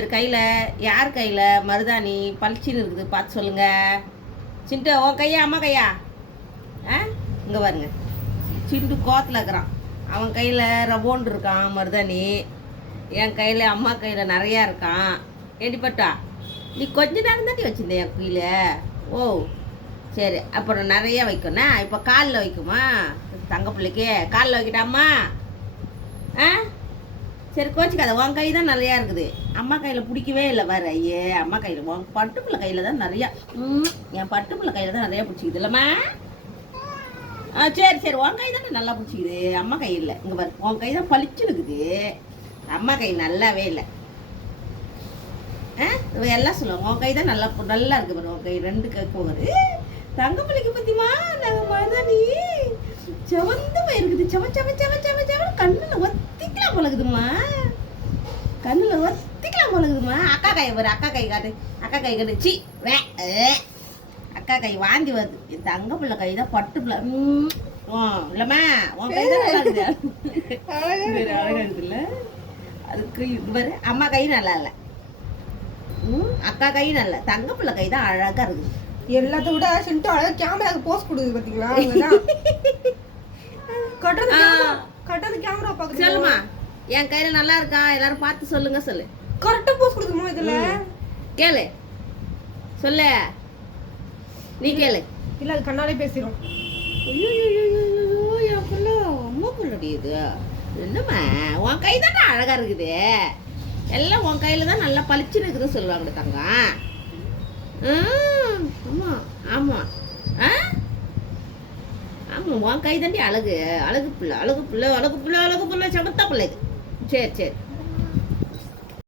கையில் யார் கையில் மருதாணி பளிச்சின்னு இருக்குது பார்த்து சொல்லுங்க. சிண்டு உன் கையா அம்மா கையா? இங்கே பாருங்க, சிண்டு கோத்தில் இருக்கிறான். அவன் கையில் ரவோண்டு இருக்கான் மருதாணி, என் கையில் அம்மா கையில் நிறையா இருக்கான். ஏடிப்பட்டா நீ கொஞ்ச நேரம் தாண்டி வச்சுருந்தேன் என் குயில. ஓ சரி, அப்புறம் நிறையா வைக்கணா. இப்போ காலில் வைக்குமா தங்க பிள்ளைக்கு? காலில் வைக்கிட்டாம்மா? சரி கோச்சிக்காத, உன் கை தான் நிறையா இருக்குது. அம்மா கையில் பிடிக்கவே இல்லை வேறு. ஐயே அம்மா கையில் உன் பட்டுப்புள்ள கையில் தான் நிறையா, என் பட்டுப்புள்ள கையில் தான் நிறையா பிடிச்சிக்குது இல்லைம்மா? சரி சரி, உன் கை தானே நல்லா பிடிச்சிக்குது, அம்மா கை இல்லை. இங்கே பாரு, உன் கை தான் பளிச்சுன்னு இருக்குது, அம்மா கை நல்லாவே இல்லை. எல்லாம் சொல்லுவாங்க உன் கை தான் நல்லா நல்லா இருக்குது பாரு. உன் கை ரெண்டு கை போகுது. தங்க பிள்ளைக்கு பற்றிமா நாங்கள் மருதாணி செவந்து போயிருக்குது. செவ செவ செவ செவ செவ கண்ணில் ஒத்திக்கலாம் போலகுதுமா, கண்ணில் ஒத்திக்கலாம் போலகுதுமா. அக்கா கை வரு, அக்கா கை காட்டு, அக்கா கை காட்டு. சி வே, அக்கா கை வாந்தி வருது. என் தங்க பிள்ளை கை தான் பட்டு பிள்ளை. இல்லைம்மா உன் கை தான் நல்லா இருக்குது, அழகா இருக்குதுல்ல. அதுக்கு இது பாரு, அம்மா கை நல்லா இல்லை, அக்கா கை நல்ல, தங்க பிள்ளை கை தான் அழகா இருக்குது. எல்லாத்த விட சிண்டு அழகா கேமராக்கு போஸ்ட் கொடுக்குது பாத்தீங்களா? கட்டது கேமரா பாக்குது. சொல்லுமா, என் கையில நல்லா இருக்கா எல்லாரும் பார்த்து சொல்லுங்க. சொல்லு, கரெக்டா போஸ்ட் கொடுக்குமா இதுல? கேளு, சொல்லு, நீ கேளு. இல்ல அது கண்ணாலே பேசிரும். ஐயோ என் பிள்ளை அம்மா பிள்ளடி இது. என்னம்மா உன் கை தானே அழகா இருக்குது, எல்லாம் உன் கையில தான் நல்லா பளிச்சுன்னு இருக்குதுன்னு சொல்லுவாங்க தங்க. ஆமா ஆமா ஆமா, உன் கை தாண்டி அழகு, அழகு பிள்ளை, அழகு பிள்ளை, அழகு பிள்ளை, அழகு பிள்ளை, சமத்தா பிள்ளை இது. சரி சரி.